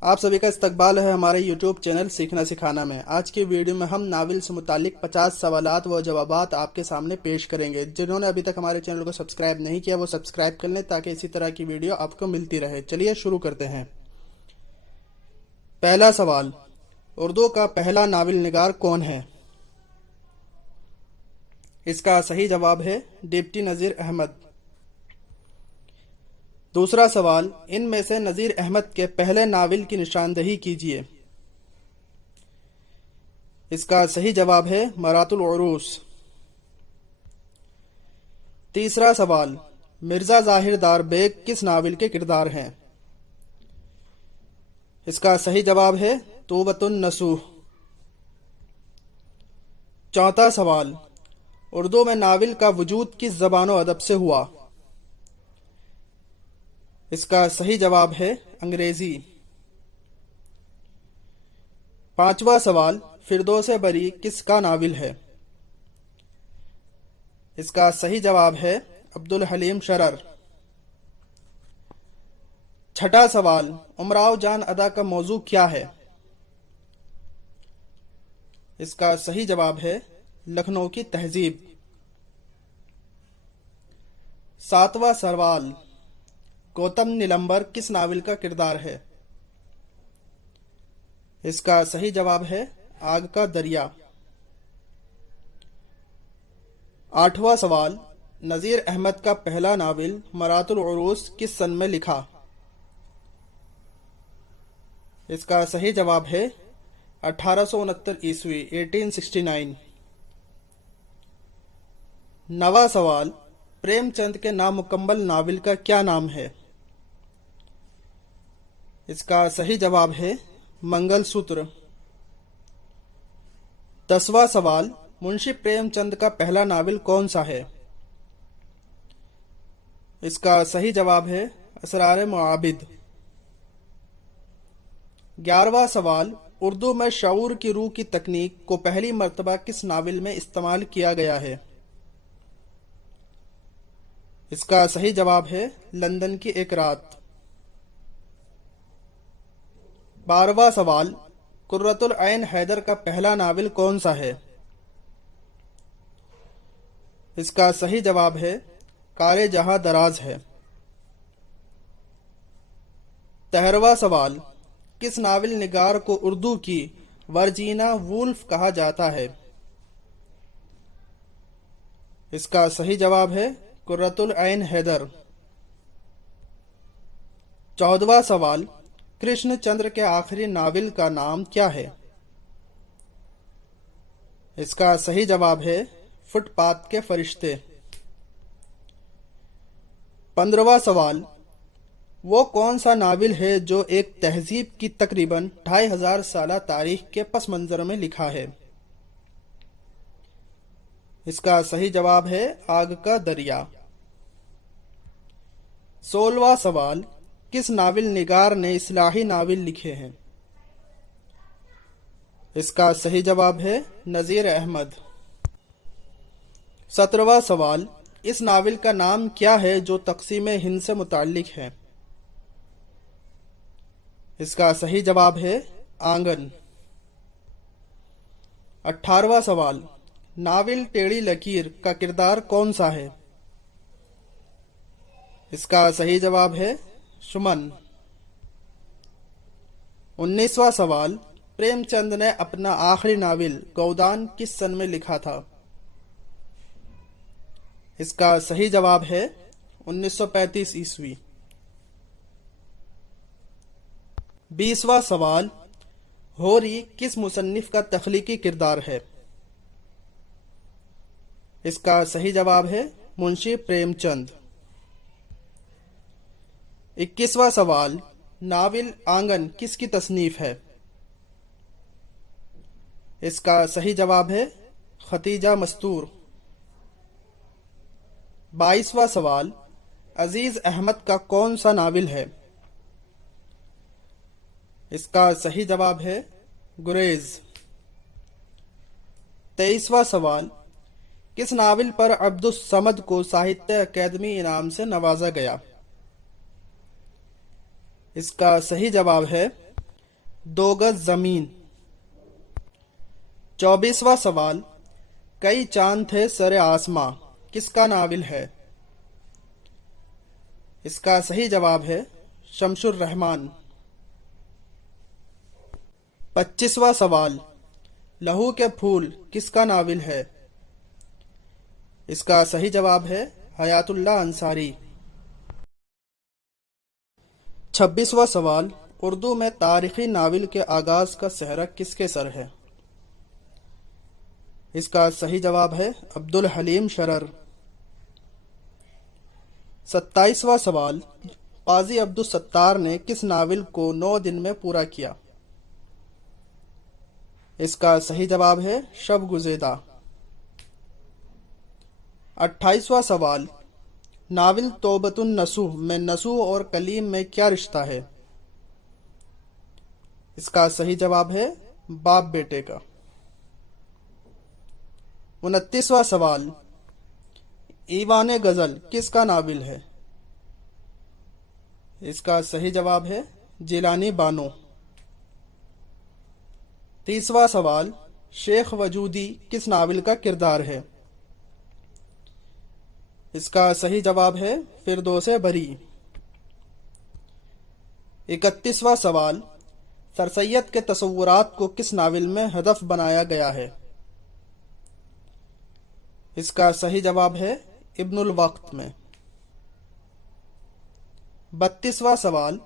آپ سبھی کا استقبال ہے ہمارے یوٹیوب چینل سیکھنا سکھانا میں۔ آج کی ویڈیو میں ہم ناول سے متعلق 50 سوالات و جوابات آپ کے سامنے پیش کریں گے۔ جنہوں نے ابھی تک ہمارے چینل کو سبسکرائب نہیں کیا وہ سبسکرائب کر لیں تاکہ اسی طرح کی ویڈیو آپ کو ملتی رہے۔ چلیے شروع کرتے ہیں۔ پہلا سوال، اردو کا پہلا ناول نگار کون ہے؟ اس کا صحیح جواب ہے ڈپٹی نذیر احمد۔ دوسرا سوال، ان میں سے نذیر احمد کے پہلے ناول کی نشاندہی کیجیے۔ اس کا صحیح جواب ہے مرات العروس۔ تیسرا سوال، مرزا ظاہر دار بیگ کس ناول کے کردار ہیں؟ اس کا صحیح جواب ہے توبۃ النصوح۔ چوتھا سوال، اردو میں ناول کا وجود کس زبان و ادب سے ہوا؟ اس کا صحیح جواب ہے انگریزی۔ پانچواں سوال، فردوس بری کس کا ناول ہے؟ اس کا صحیح جواب ہے عبدالحلیم شرر۔ چھٹا سوال، امراؤ جان ادا کا موضوع کیا ہے؟ اس کا صحیح جواب ہے لکھنؤ کی تہذیب۔ ساتواں سوال، گوتم نیلمبر کس ناول کا کردار ہے؟ اس کا صحیح جواب ہے آگ کا دریا۔ آٹھواں سوال، نذیر احمد کا پہلا ناول مرات العروس کس سن میں لکھا؟ اس کا صحیح جواب ہے 1869 عیسوی 1869۔ نواں سوال، پریم چند کے نامکمل ناول کا کیا نام ہے؟ اس کا صحیح جواب ہے منگل سوتر۔ 10واں سوال، منشی پریم چند کا پہلا ناول کون سا ہے؟ اس کا صحیح جواب ہے اسرار معابد۔ 11واں سوال، اردو میں شعور کی روح کی تکنیک کو پہلی مرتبہ کس ناول میں استعمال کیا گیا ہے؟ اس کا صحیح جواب ہے لندن کی ایک رات۔ 12واں سوال، قرۃ العین حیدر کا پہلا ناول کون سا ہے؟ اس کا صحیح جواب ہے کار جہاں دراز ہے۔ 13واں سوال، کس ناول نگار کو اردو کی ورجینا وولف کہا جاتا ہے؟ اس کا صحیح جواب ہے قرۃ العین حیدر۔ 14واں سوال، کرشن چندر کے آخری ناول کا نام کیا ہے؟ اس کا صحیح جواب ہے فٹ پاتھ کے فرشتے۔ 15واں سوال، وہ کون سا ناول ہے جو ایک تہذیب کی تقریباً 2500 سالہ تاریخ کے پس منظر میں لکھا ہے؟ اس کا صحیح جواب ہے آگ کا دریا۔ 16واں سوال، کس ناول نگار نے اصلاحی ناول لکھے ہیں؟ اس کا صحیح جواب ہے نذیر احمد۔ 17واں سوال، اس ناول کا نام کیا ہے جو تقسیم ہند سے متعلق ہے؟ اس کا صحیح جواب ہے آنگن۔ 18واں سوال، ناول ٹیڑھی لکیر کا کردار کون سا ہے؟ اس کا صحیح جواب ہے سمن۔ 19واں سوال، پریم چند نے اپنا آخری ناول گودان کس سن میں لکھا تھا؟ اس کا صحیح جواب ہے 1935 عیسوی۔ 20واں سوال، ہوری کس مصنف کا تخلیقی کردار ہے؟ اس کا صحیح جواب ہے منشی پریم چند۔ 21واں سوال، ناول آنگن کس کی تصنیف ہے؟ اس کا صحیح جواب ہے ختیجہ مستور۔ 22واں سوال، عزیز احمد کا کون سا ناول ہے؟ اس کا صحیح جواب ہے گریز۔ 23واں سوال، کس ناول پر عبد الصمد کو ساہتیہ اکیڈمی انعام سے نوازا گیا؟ اس کا صحیح جواب ہے दो गज जमीन। 24वां सवाल, कई चांद थे सरे आसमां, किसका नाविल है? इसका सही जवाब है शमसुर रहमान। 25वां सवाल, लहू के फूल किसका नाविल है? इसका सही जवाब है हयातुल्लाह अंसारी। 26वां सवाल, उर्दू में तारीखी नावल के आगाज का सेहरा किसके सर है? इसका सही जवाब है अब्दुल हलीम शरर। 27वां सवाल, काजी अब्दुल सत्तार ने किस नावल को 9 दिन में पूरा किया? इसका सही जवाब है शब गुज़ेदा। 28वां सवाल, नावल तौबतुन नसूह में नसूह और कलीम में क्या रिश्ता है? इसका सही जवाब है बाप बेटे का। 29वां सवाल, ईवान गजल किसका नाविल है? इसका सही जवाब है जिलानी बानो। 30वां सवाल, शेख वजूदी किस नाविल का किरदार है? इसका सही जवाब है फिरदौसे बरी। 31वां सवाल, सर सैयद के तसव्वुरात को किस नाविल में हदफ बनाया गया है? इसका सही जवाब है इब्नुल वक्त में। 32वां सवाल,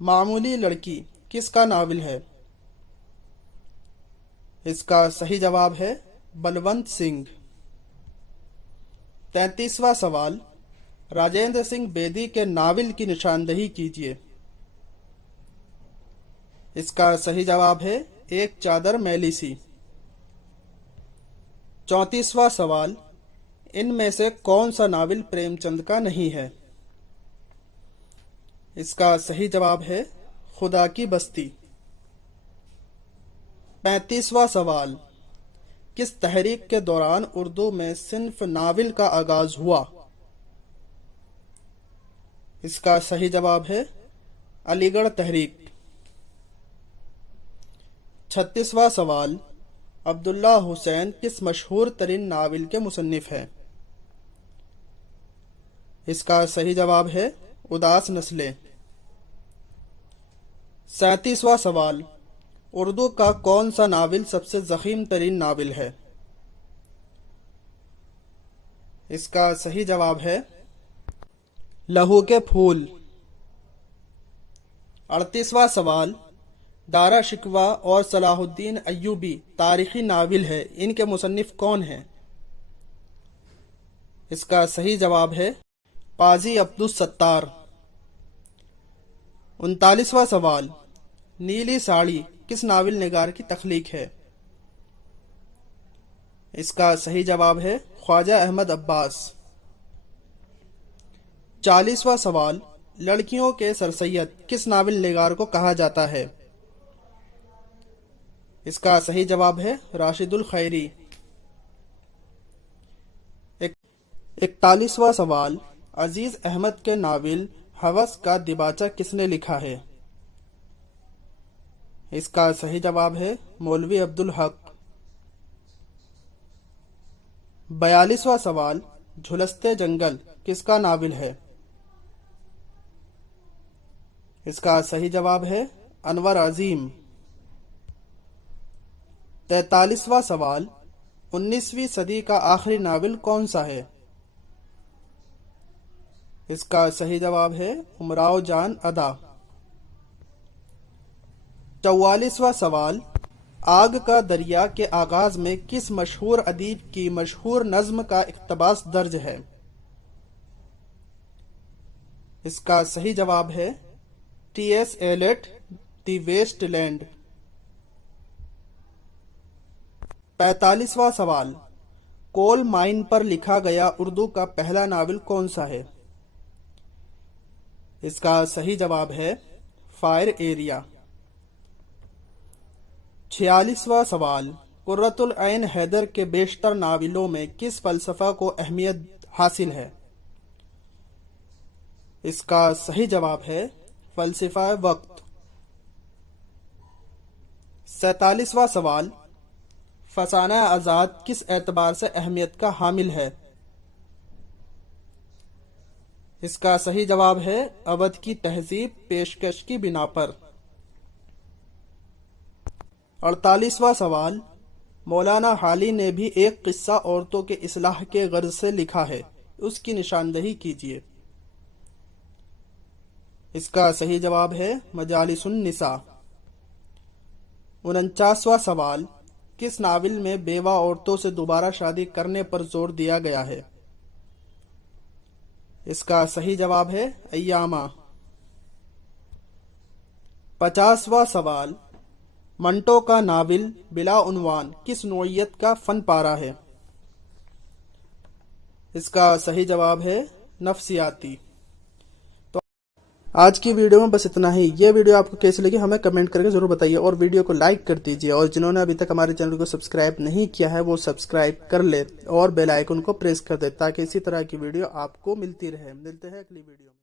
मामूली लड़की किसका नाविल है? इसका सही जवाब है बलवंत सिंह। 33वां सवाल, राजेंद्र सिंह बेदी के नाविल की निशानदही कीजिए। इसका सही जवाब है एक चादर मैली सी। 34वां सवाल, इनमें से कौन सा नाविल प्रेमचंद का नहीं है? इसका सही जवाब है खुदा की बस्ती। 35वां सवाल, किस तहरीक के दौरान उर्दू में सिन्फ नाविल का आगाज हुआ? इसका सही जवाब है अलीगढ़ तहरीक। 36वां सवाल, अब्दुल्ला हुसैन किस मशहूर तरीन नाविल के मुसन्निफ हैं? इसका सही जवाब है उदास नस्लें। 37वां सवाल, उर्दू का कौन सा नाविल सबसे ज़ख़ीम तरीन नाविल है? इसका सही जवाब है लहू के फूल। 38वां सवाल, दारा शिकवा और सलाहुद्दीन अय्यूबी तारीखी नाविल है, इनके मुसन्निफ कौन हैं? इसका सही जवाब है काजी अब्दुल सत्तार। 39वां सवाल, नीली साड़ी किस नाविल निगार की तख्लीक है? इसका सही जवाब है ख्वाजा अहमद अब्बास। 40वां सवाल, लड़कियों के सरसैयद किस नाविल निगार को कहा जाता है? इसका सही जवाब है राशिदुल खैरी। 41वां सवाल, अजीज अहमद के नाविल हवस का दिबाचा किसने लिखा है? इसका सही जवाब है मौलवी अब्दुल हक। 42वां सवाल, झुलसते जंगल किसका नाविल है? इसका सही जवाब है अनवर अजीम। 43वां सवाल, 19वीं सदी का आखिरी नाविल कौन सा है? इसका सही जवाब है उमराव जान अदा। 44वां सवाल, आग का दरिया के आगाज में किस मशहूर अदीब की मशहूर नज्म का इक्तबास दर्ज है? इसका सही जवाब है T S. Eliot, the Waste Land. 45वां सवाल, कोल माइन पर लिखा गया उर्दू का पहला नावल कौन सा है? इसका सही जवाब है फायर एरिया। 46वां सवाल, कुर्रतुल ऐन हैदर के बेशतर नावलों में किस फलसफा को अहमियत हासिल है? इसका सही जवाब है फलसफा वक्त। 47वां सवाल, फसाना आजाद किस एतबार से अहमियत का हामिल है? इसका सही जवाब है अवध की तहजीब पेशकश की बिना पर। 48वां सवाल, मौलाना हाली ने भी एक किस्सा औरतों के इस्लाह के गर्ज से लिखा है, उसकी निशानदही कीजिए। इसका सही जवाब है मजालिसुन निसा। 49वां सवाल, किस नावल में बेवा औरतों से दोबारा शादी करने पर जोर दिया गया है? इसका सही जवाब है अय्यामा। 50वां सवाल, मंटो का नावल बिला उन्वान किस नौइयत का फन पारा है? इसका सही जवाब है नफ्सियाती। तो आज की वीडियो में बस इतना ही। ये वीडियो आपको कैसी लगी हमें कमेंट करके जरूर बताइए और वीडियो को लाइक कर दीजिए, और जिन्होंने अभी तक हमारे चैनल को सब्सक्राइब नहीं किया है वो सब्सक्राइब कर ले और बेल आइकन को प्रेस कर दे ताकि इसी तरह की वीडियो आपको मिलती रहे। मिलते हैं अगली वीडियो में।